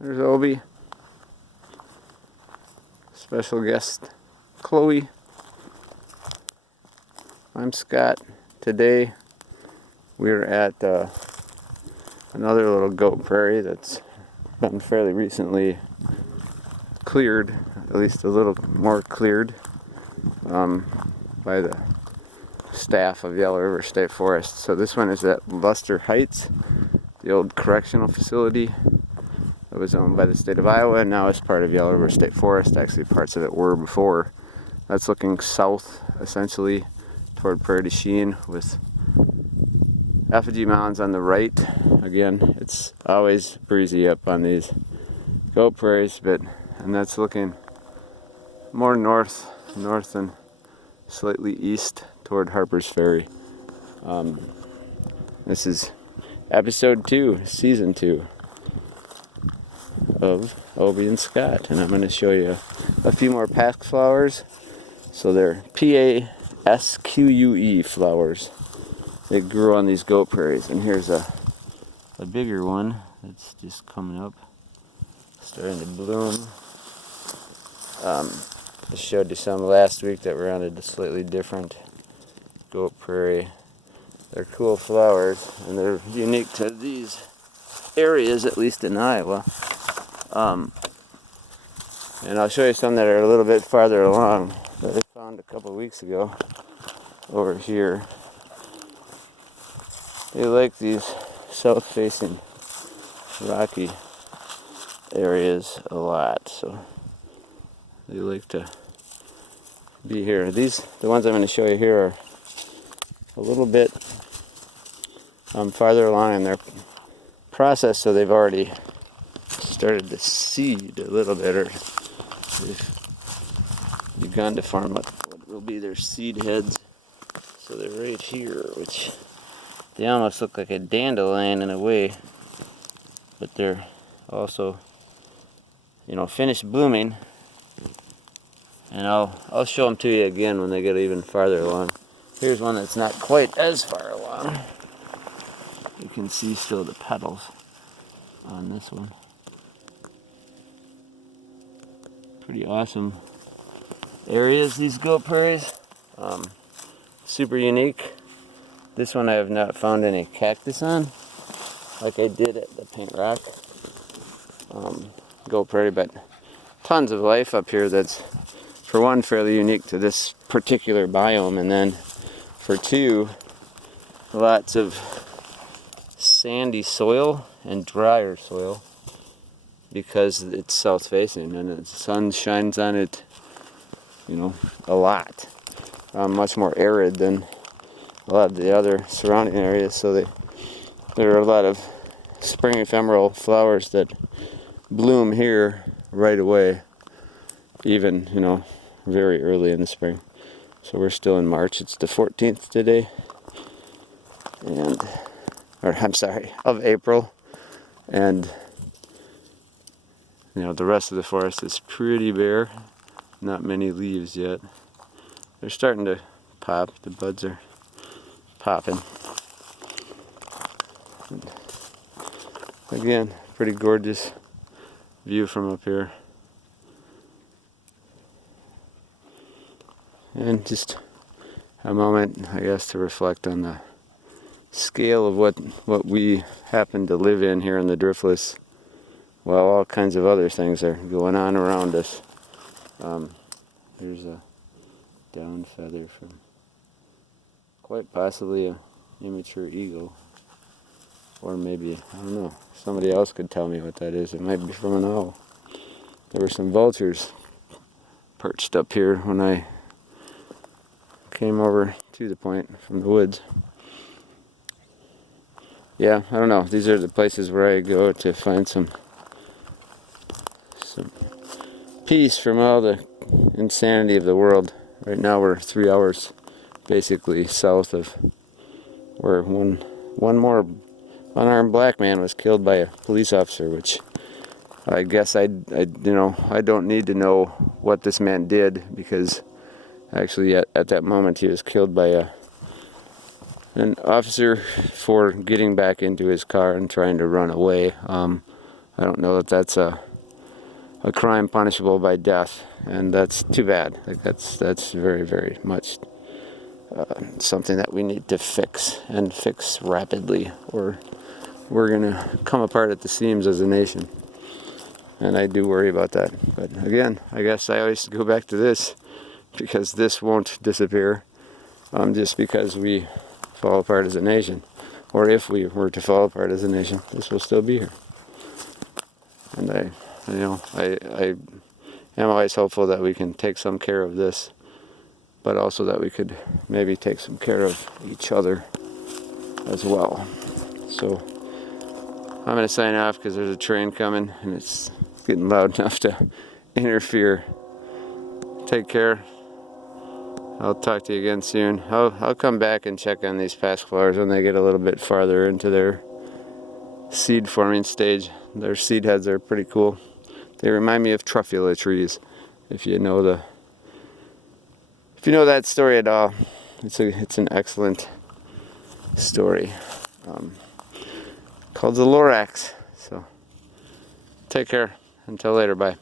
There's Obi. Special guest Chloe. I'm Scott. Today we're at another little goat prairie that's been fairly recently cleared, at least a little more cleared by the staff of Yellow River State Forest. So this one is at Luster Heights, the old correctional facility that was owned by the state of Iowa and now is part of Yellow River State Forest. Actually, parts of it were before. That's looking south, essentially, toward Prairie du Chien with effigy mounds on the right. Again, it's always breezy up on these goat prairies, and that's looking more north and slightly east toward Harper's Ferry. This is episode 2, season 2 of Obi and Scott, and I'm going to show you a few more pasque flowers. So they're Pasque flowers. They grew on these goat prairies, and here's a bigger one that's just coming up, starting to bloom. I showed you some last week that were on a slightly different goat prairie. They're cool flowers, and they're unique to these areas, at least in Iowa. And I'll show you some that are a little bit farther along that I found a couple weeks ago over here. They like these south-facing rocky areas a lot, so they like to be here. The ones I'm going to show you here are a little bit farther along in their process, so they've already started to seed a little bit, or they've begun to form what will be their seed heads. So they're right here, which they almost look like a dandelion in a way, but they're also, finished blooming. And I'll show them to you again when they get even farther along. Here's one that's not quite as far along. You can see still the petals on this one. Pretty awesome areas, these goat prairies. Super unique. This one I have not found any cactus on, like I did at the Paint Rock goat prairie, but tons of life up here that's, for one, fairly unique to this particular biome, and then for two, lots of sandy soil and drier soil because it's south facing and the sun shines on it, a lot. Much more arid than a lot of the other surrounding areas, so there are a lot of spring ephemeral flowers that bloom here right away, even, very early in the spring. So we're still in March. It's the 14th today, of April, and the rest of the forest is pretty bare. Not many leaves yet. They're starting to pop. The buds are popping. And again, pretty gorgeous view from up here. And just a moment, I guess, to reflect on the scale of what we happen to live in here in the Driftless, while all kinds of other things are going on around us. There's a down feather from quite possibly a immature eagle, or maybe, I don't know, somebody else could tell me what that is. It might be from an owl. There were some vultures perched up here when I came over to the point from the woods. Yeah, I don't know. These are the places where I go to find some peace from all the insanity of the world. Right now we're 3 hours basically south of where one more unarmed black man was killed by a police officer, which I guess I don't need to know what this man did, because actually at that moment he was killed by an officer for getting back into his car and trying to run away. I don't know that that's a crime punishable by death, and that's too bad. Like that's very, very much something that we need to fix, and fix rapidly, or we're gonna come apart at the seams as a nation. And I do worry about that. But again, I guess I always go back to this, because this won't disappear just because we fall apart as a nation. Or if we were to fall apart as a nation, this will still be here. And I am always hopeful that we can take some care of this, but also that we could maybe take some care of each other as well. So I'm going to sign off because there's a train coming and it's getting loud enough to interfere. Take care. I'll talk to you again soon. I'll come back and check on these passiflowers when they get a little bit farther into their seed forming stage. Their seed heads are pretty cool. They remind me of truffula trees. If you know that story at all, it's an excellent story called the Lorax. So take care. Until later. Bye.